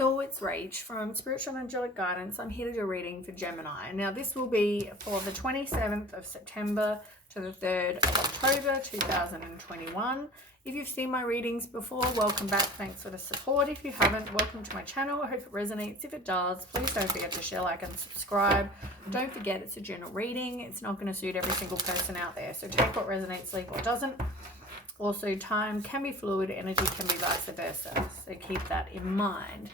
all, it's Rach from Spiritual and Angelic Guidance. I'm here to do a reading for Gemini. Now this will be for the 27th of September to the 3rd of October 2021. If you've seen my readings before, welcome back. Thanks for the support. If you haven't, welcome to my channel. I hope it resonates. If it does, please don't forget to share, like, and subscribe. Don't forget it's a general reading. It's not going to suit every single person out there. So take what resonates, leave what doesn't. Also, time can be fluid, energy can be vice versa. So keep that in mind.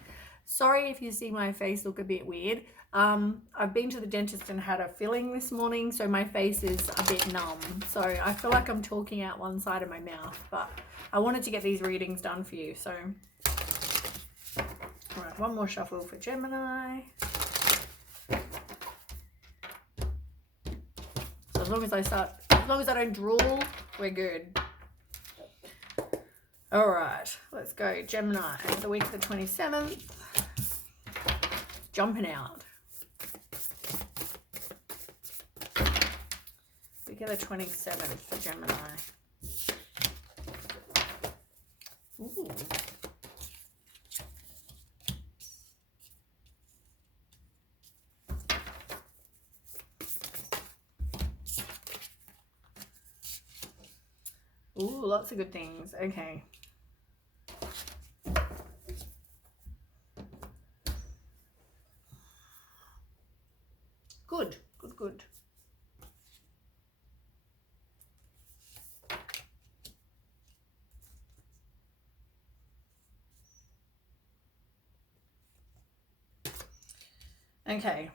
Sorry if you see my face look a bit weird. I've been to the dentist and had a filling this morning, so my face is a bit numb. So I feel like I'm talking out one side of my mouth, but I wanted to get these readings done for you. So, all right, one more shuffle for Gemini. So as long as I don't drool, we're good. All right, let's go. Gemini, the week of the 27th. Jumping out. Week of the 27th for Gemini. Ooh. Ooh, lots of good things. Okay. Good, good, good. Okay.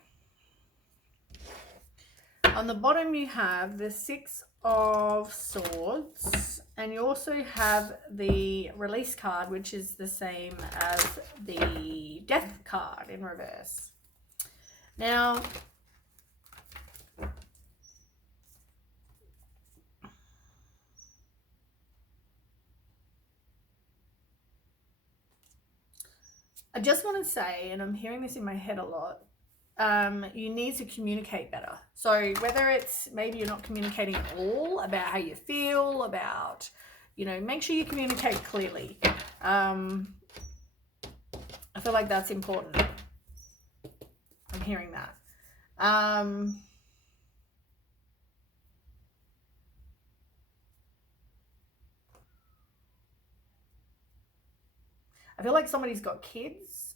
On the bottom you have the Six of Swords, and you also have the Release card, which is the same as the Death card in reverse. Now, I just want to say, and I'm hearing this in my head a lot, you need to communicate better. So whether it's maybe you're not communicating at all about how you feel, about, you know, make sure you communicate clearly. I feel like that's important. I'm hearing that. I feel like somebody's got kids.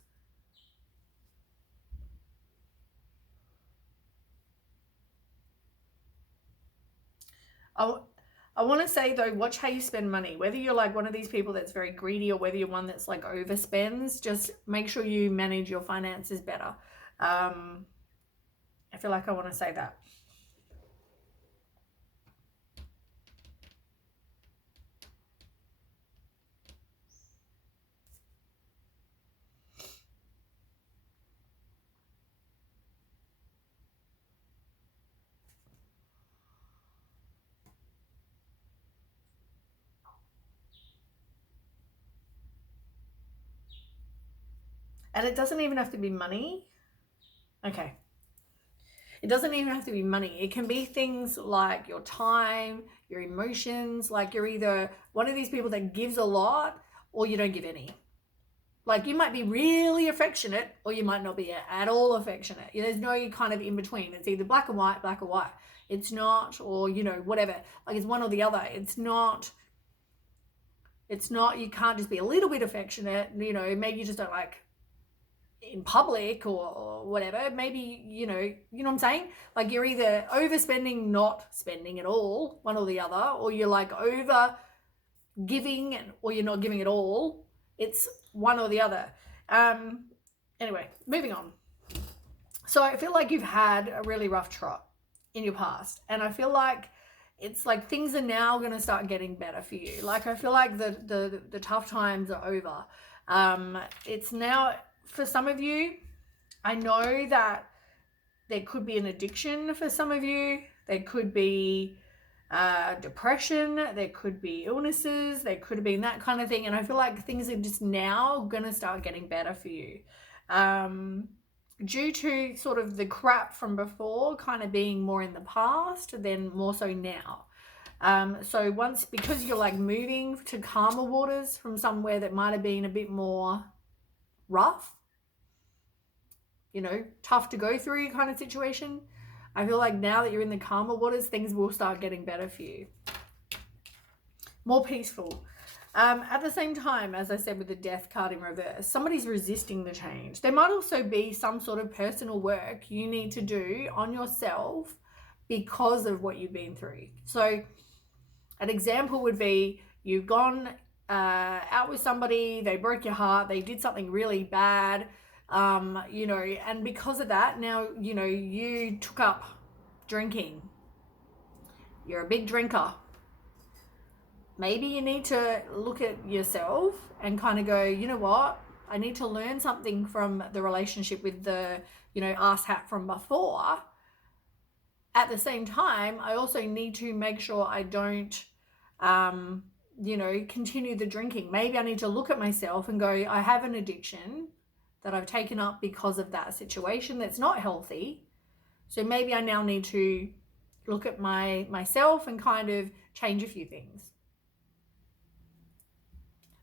I want to say though, watch how you spend money. Whether you're like one of these people that's very greedy or whether you're one that's like overspends, just make sure you manage your finances better. I feel like I want to say that. And it doesn't even have to be money. Okay. It doesn't even have to be money. It can be things like your time, your emotions. Like you're either one of these people that gives a lot or you don't give any. Like you might be really affectionate or you might not be at all affectionate. There's no kind of in between. It's either black and white, black or white. It's not, or, you know, whatever. Like it's one or the other. It's not, you can't just be a little bit affectionate. You know, maybe you just don't like in public or whatever. Maybe, you know what I'm saying? Like you're either overspending, not spending at all, one or the other, or you're like over giving or you're not giving at all. It's one or the other. Anyway, moving on. So I feel like you've had a really rough trot in your past, and I feel like it's like things are now going to start getting better for you. Like I feel like the tough times are over. It's now, for some of you, I know that there could be an addiction for some of you. There could be depression. There could be illnesses. There could have been that kind of thing. And I feel like things are just now going to start getting better for you. Due to sort of the crap from before kind of being more in the past than more so now. So because you're like moving to calmer waters from somewhere that might have been a bit more rough, you know, tough to go through kind of situation. I feel like now that you're in the calmer waters, things will start getting better for you. More peaceful. At the same time, as I said with the Death card in reverse, somebody's resisting the change. There might also be some sort of personal work you need to do on yourself because of what you've been through. So an example would be you've gone out with somebody, they broke your heart, they did something really bad, you know, and because of that, now, you know, you took up drinking. You're a big drinker. Maybe you need to look at yourself and kind of go, you know what? I need to learn something from the relationship with the, you know, ass hat from before. At the same time, I also need to make sure I don't, you know, continue the drinking. Maybe I need to look at myself and go, I have an addiction that I've taken up because of that situation that's not healthy. So maybe I now need to look at myself and kind of change a few things.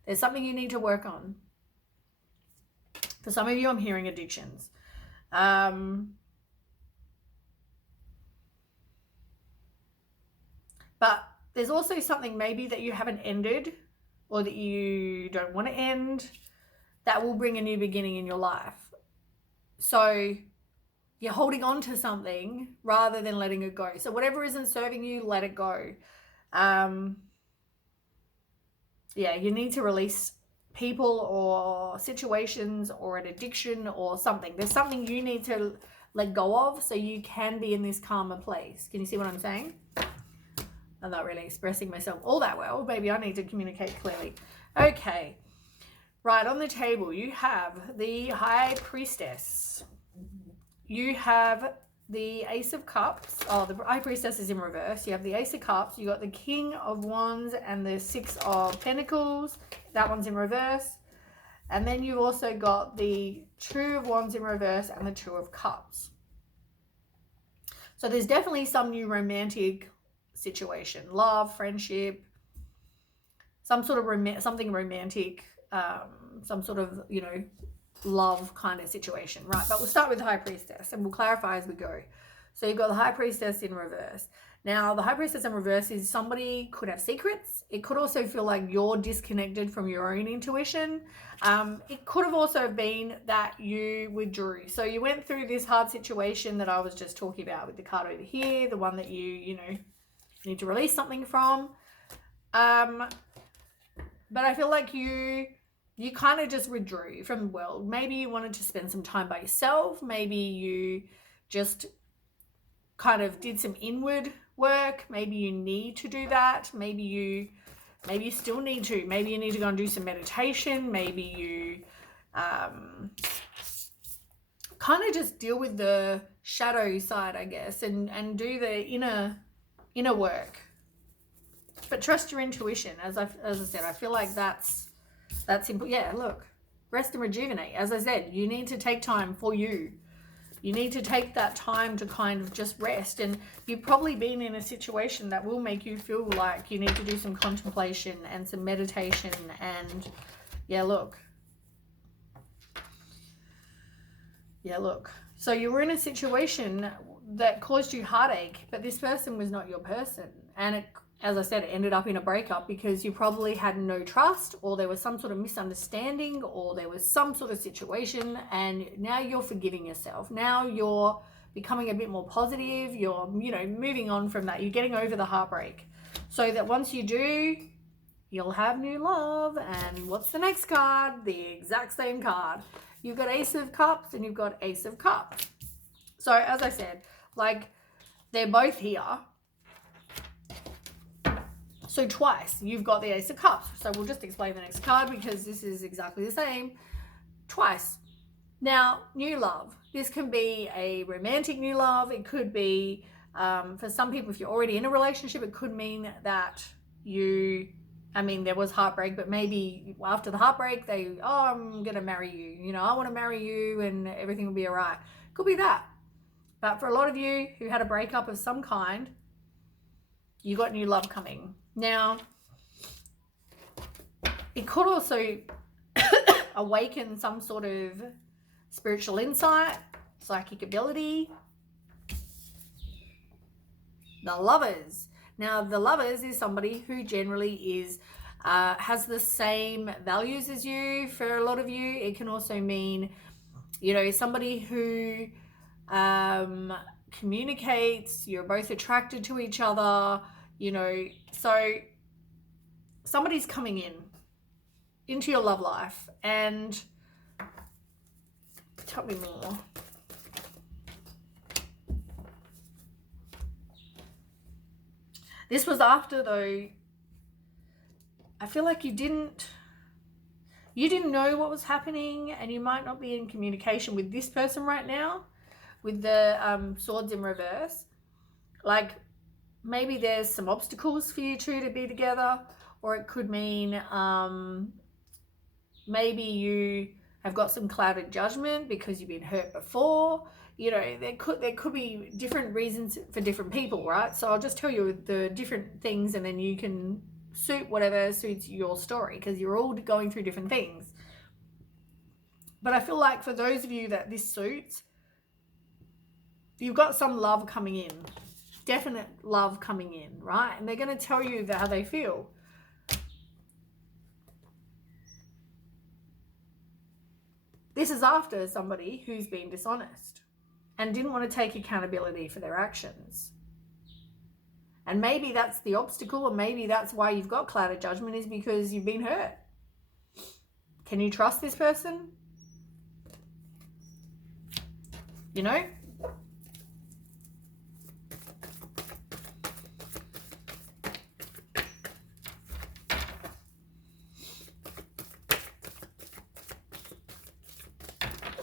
There's something you need to work on. For some of you, I'm hearing addictions. But there's also something maybe that you haven't ended or that you don't want to end that will bring a new beginning in your life. So you're holding on to something rather than letting it go. So whatever isn't serving you, let it go. Yeah, you need to release people or situations or an addiction or something. There's something you need to let go of so you can be in this calmer place. Can you see what I'm saying? I'm not really expressing myself all that well. Maybe I need to communicate clearly. Okay. Right, on the table, you have the High Priestess. You have the Ace of Cups. Oh, the High Priestess is in reverse. You have the Ace of Cups. You got the King of Wands and the Six of Pentacles. That one's in reverse. And then you've also got the Two of Wands in reverse and the Two of Cups. So there's definitely some new romantic situation. Love, friendship, some sort of something romantic, some sort of, you know, love kind of situation, right? But we'll start with the High Priestess and we'll clarify as we go. So you've got the High Priestess in reverse. Now, the High Priestess in reverse is somebody could have secrets. It could also feel like you're disconnected from your own intuition. It could have also been that you withdrew. So you went through this hard situation that I was just talking about with the card over here, the one that you know, need to release something from. But I feel like you kind of just withdrew from the world. Maybe you wanted to spend some time by yourself. Maybe you just kind of did some inward work. Maybe you need to do that. Maybe you still need to. Maybe you need to go and do some meditation. Maybe you kind of just deal with the shadow side, I guess, and do the inner work. But trust your intuition. As I said, I feel like that's simple. Yeah, look, rest and rejuvenate. As I said, you need to take time for you. You need to take that time to kind of just rest. And you've probably been in a situation that will make you feel like you need to do some contemplation and some meditation. And yeah, look. So you were in a situation that caused you heartache, but this person was not your person. And it, as I said, it ended up in a breakup because you probably had no trust, or there was some sort of misunderstanding, or there was some sort of situation, and now you're forgiving yourself. Now you're becoming a bit more positive. You're, moving on from that. You're getting over the heartbreak. So that once you do, you'll have new love. And what's the next card? The exact same card. You've got Ace of Cups and you've got Ace of Cups. So as I said, like, they're both here. So twice you've got the Ace of Cups. So we'll just explain the next card because this is exactly the same. Twice. Now, new love. This can be a romantic new love. It could be, for some people, if you're already in a relationship, it could mean that there was heartbreak, but maybe after the heartbreak, I'm going to marry you. I want to marry you and everything will be all right. Could be that. But for a lot of you who had a breakup of some kind, you got new love coming. Now, it could also awaken some sort of spiritual insight. psychic ability. The Lovers. Now, the Lovers is somebody who generally is has the same values as you. For a lot of you, it can also mean, you know, somebody who communicates, you're both attracted to each other, you know, so somebody's coming into your love life. And tell me more. This was after, though, I feel like you didn't know what was happening, and you might not be in communication with this person right now, with the swords in reverse. Like, maybe there's some obstacles for you two to be together, or it could mean maybe you have got some clouded judgment because you've been hurt before. You know, there could be different reasons for different people, right? So I'll just tell you the different things, and then you can suit whatever suits your story, because you're all going through different things. But I feel like for those of you that this suits, you've got some love coming in, definite love coming in, right? And they're going to tell you how they feel. This is after somebody who's been dishonest and didn't want to take accountability for their actions. And maybe that's the obstacle, or maybe that's why you've got clouded judgment, is because you've been hurt. Can you trust this person? You know?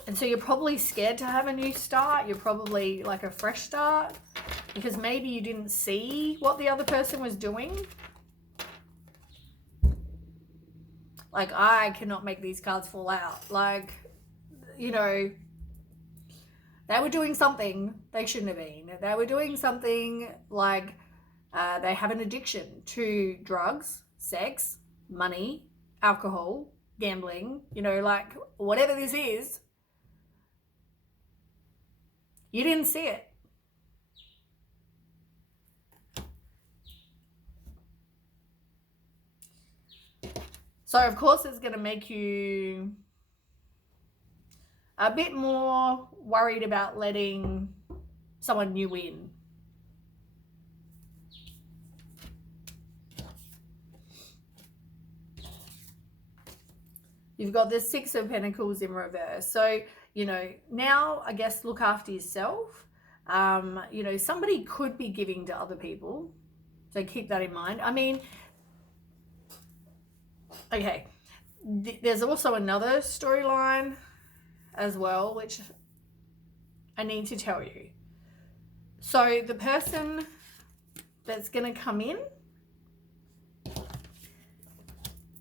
And so you're probably scared to have a new start. You're probably like a fresh start, because maybe you didn't see what the other person was doing. Like, I cannot make these cards fall out. Like, you know, they were doing something they shouldn't have been. They were doing something like they have an addiction to drugs, sex, money, alcohol, gambling, you know, like whatever this is. You didn't see it. So, of course, it's going to make you a bit more worried about letting someone new in. You've got the Six of Pentacles in reverse. So, you know, now I guess look after yourself. You know, somebody could be giving to other people. So keep that in mind. I mean, okay, there's also another storyline as well, which I need to tell you. So the person that's going to come in,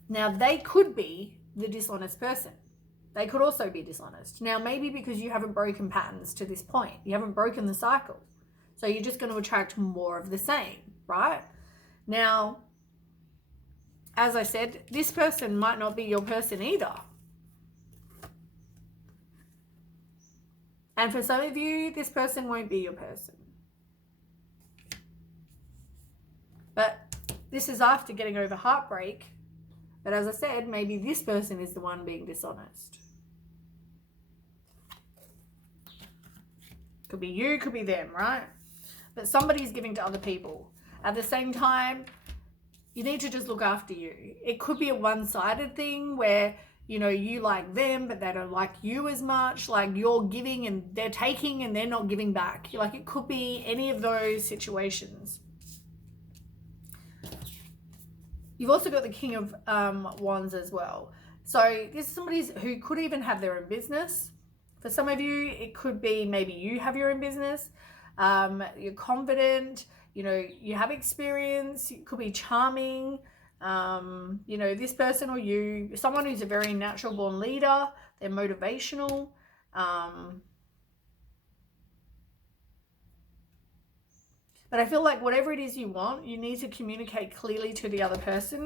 now they could be the dishonest person. They could also be dishonest. Now, maybe because you haven't broken patterns to this point, you haven't broken the cycle. So you're just going to attract more of the same, right? Now, as I said, this person might not be your person either. And for some of you, this person won't be your person. But this is after getting over heartbreak. But as I said, maybe this person is the one being dishonest. Could be you, could be them, right? But somebody's giving to other people. At the same time, you need to just look after you. It could be a one-sided thing where, you know, you like them, but they don't like you as much. Like, you're giving and they're taking and they're not giving back. Like, it could be any of those situations. You've also got the King of Wands as well. So this is somebody who could even have their own business. For some of you, it could be maybe you have your own business. You're confident, you know, you have experience. You could be charming. You know, this person or you, someone who's a very natural born leader. They're motivational. But I feel like whatever it is you want, you need to communicate clearly to the other person.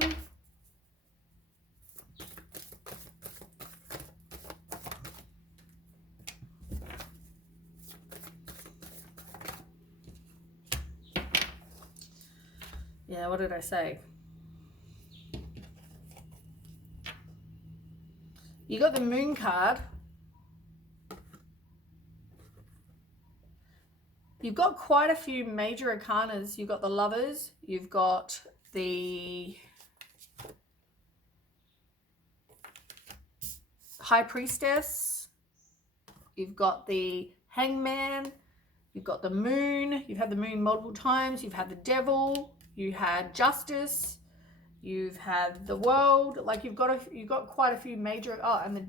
Yeah, what did I say? You got the Moon card. You've got quite a few major arcanas. You've got the Lovers. You've got the High Priestess. You've got the Hangman. You've got the Moon. You've had the Moon multiple times. You've had the Devil. You had Justice. You've had the World. Like you've got quite a few major. Oh, and the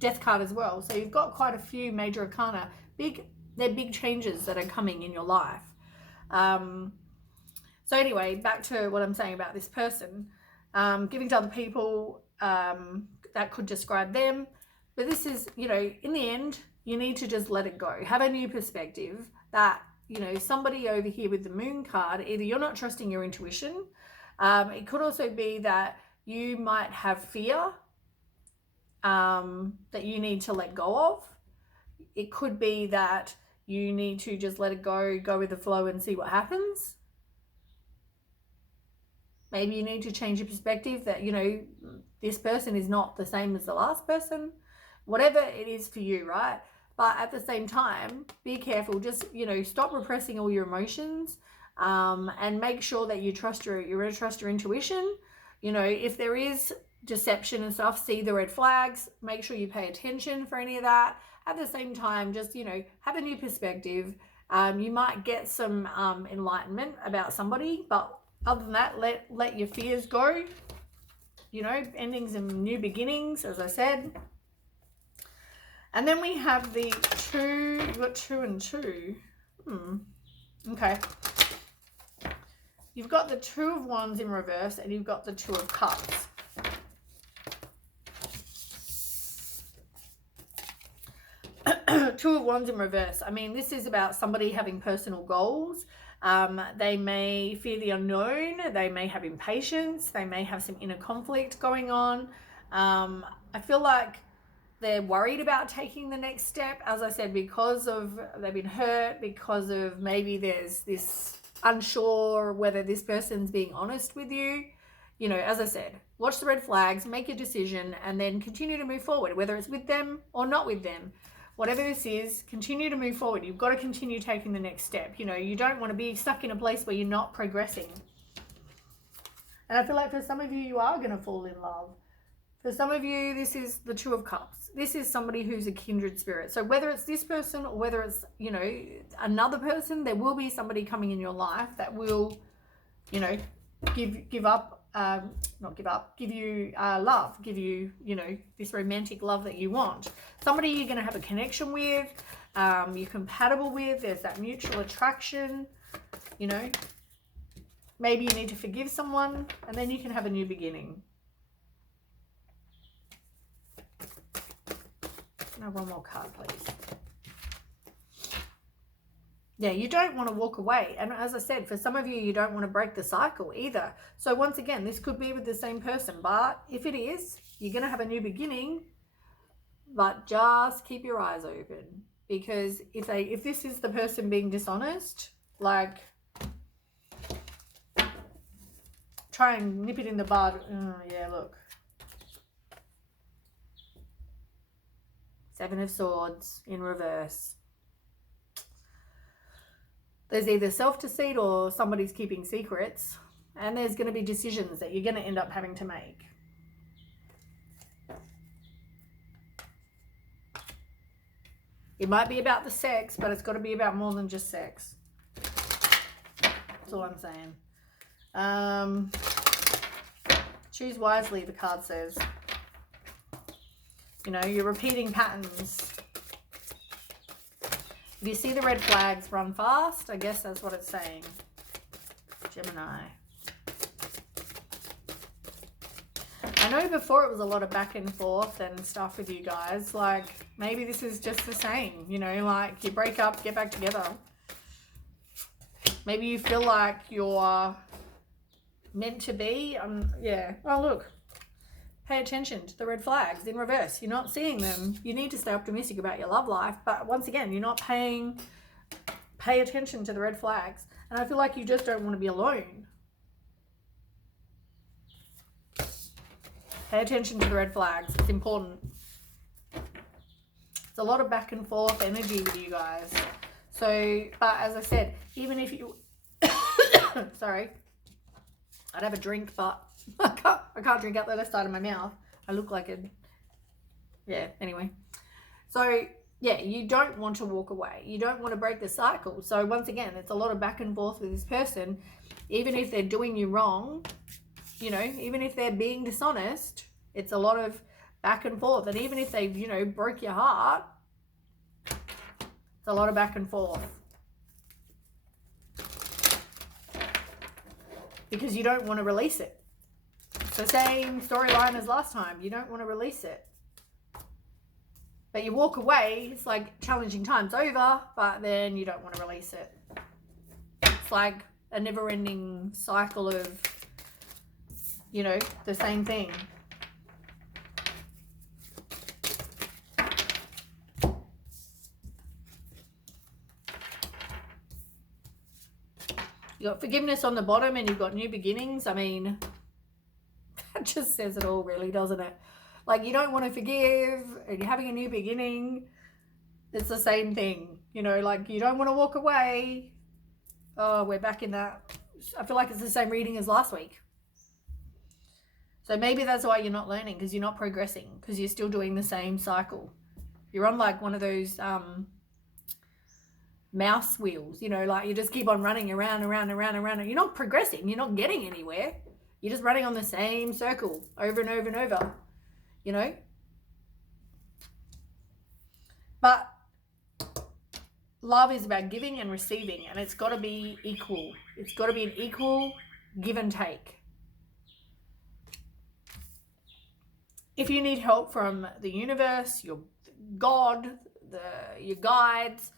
Death card as well. So you've got quite a few major arcana. They're big changes that are coming in your life. So anyway, back to what I'm saying about this person. Giving to other people, that could describe them. But this is, you know, in the end, you need to just let it go. Have a new perspective that, you know, somebody over here with the Moon card, either you're not trusting your intuition. It could also be that you might have fear that you need to let go of. It could be that you need to just let it go with the flow and see what happens. Maybe you need to change your perspective that, you know, this person is not the same as the last person. Whatever it is for you, right? But at the same time, be careful. Just, you know, stop repressing all your emotions, and make sure that you trust you're going to trust your intuition. You know, if there is deception and stuff, see the red flags. Make sure you pay attention for any of that. At the same time, just, you know, have a new perspective. You might get some enlightenment about somebody, but other than that, let your fears go. You know, endings and new beginnings, as I said. And then we have the two. You've got 2 and 2. Okay. You've got the 2 of Wands in reverse, and you've got the 2 of Cups. Two of Wands in reverse. I mean, this is about somebody having personal goals. They may fear the unknown. They may have impatience. They may have some inner conflict going on. I feel like they're worried about taking the next step, as I said, because of they've been hurt, because of maybe there's this unsure whether this person's being honest with you. You know, as I said, watch the red flags, make your decision, and then continue to move forward, whether it's with them or not with them. Whatever this is, continue to move forward. You've got to continue taking the next step. You know, you don't want to be stuck in a place where you're not progressing. And I feel like for some of you, you are going to fall in love. For some of you, this is the 2 of Cups. This is somebody who's a kindred spirit. So whether it's this person or whether it's, you know, another person, there will be somebody coming in your life that will, you know, give you love, give you, you know, this romantic love that you want. Somebody you're going to have a connection with, you're compatible with, there's that mutual attraction, you know. Maybe you need to forgive someone, and then you can have a new beginning. Can I have one more card, please? Yeah, you don't want to walk away. And as I said, for some of you, you don't want to break the cycle either. So once again, this could be with the same person. But if it is, you're going to have a new beginning. But just keep your eyes open. Because if this is the person being dishonest, like, try and nip it in the bud. Oh, yeah, look. 7 of Swords in reverse. There's either self-deceit or somebody's keeping secrets, and there's going to be decisions that you're going to end up having to make. It might be about the sex, but it's got to be about more than just sex. That's all I'm saying. Choose wisely, the card says. You know, you're repeating patterns. If you see the red flags, run fast. I guess that's what it's saying. Gemini. I know before it was a lot of back and forth and stuff with you guys. Like, maybe this is just the same. You know, like, you break up, get back together. Maybe you feel like you're meant to be. Yeah. Oh, look. Pay attention to the red flags in reverse. You're not seeing them. You need to stay optimistic about your love life. But once again, you're not pay attention to the red flags. And I feel like you just don't want to be alone. Pay attention to the red flags. It's important. It's a lot of back and forth energy with you guys. So, but as I said, even if you... Sorry. I'd have a drink, but I can't drink out the left side of my mouth. I look like a... Yeah, anyway. So, yeah, you don't want to walk away. You don't want to break the cycle. So, once again, it's a lot of back and forth with this person. Even if they're doing you wrong, you know, even if they're being dishonest, it's a lot of back and forth. And even if they, you know, broke your heart, it's a lot of back and forth. Because you don't want to release it. It's the same storyline as last time. You don't want to release it. But you walk away, it's like challenging time's over, but then you don't want to release it. It's like a never-ending cycle of, you know, the same thing. You got forgiveness on the bottom and you've got new beginnings. I mean, that just says it all really, doesn't it? Like, you don't want to forgive and you're having a new beginning. It's the same thing. You know, like, you don't want to walk away. Oh, we're back in that. I feel like it's the same reading as last week. So maybe that's why you're not learning, because you're not progressing, because you're still doing the same cycle. You're on like one of those mouse wheels, you know, like you just keep on running around. You're not progressing. You're not getting anywhere. You're just running on the same circle over and over and over, you know. But love is about giving and receiving, and it's got to be equal. It's got to be an equal give and take. If you need help from the universe, your God, your guides,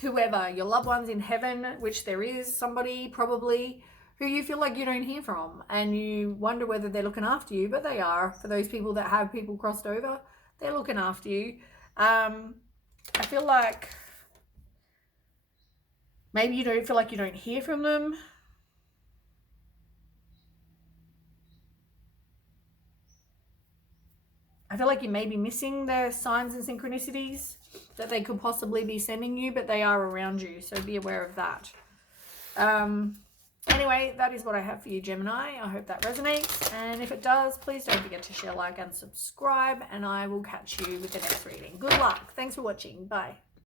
whoever, your loved ones in heaven, which there is somebody probably who you feel like you don't hear from, and you wonder whether they're looking after you, but they are. For those people that have people crossed over, they're looking after you. I feel like maybe you don't feel like you don't hear from them. I feel like you may be missing the signs and synchronicities that they could possibly be sending you, but they are around you, so be aware of that. Anyway, that is what I have for you, Gemini. I hope that resonates, and if it does, please don't forget to share, like, and subscribe, and I will catch you with the next reading. Good luck. Thanks for watching. Bye.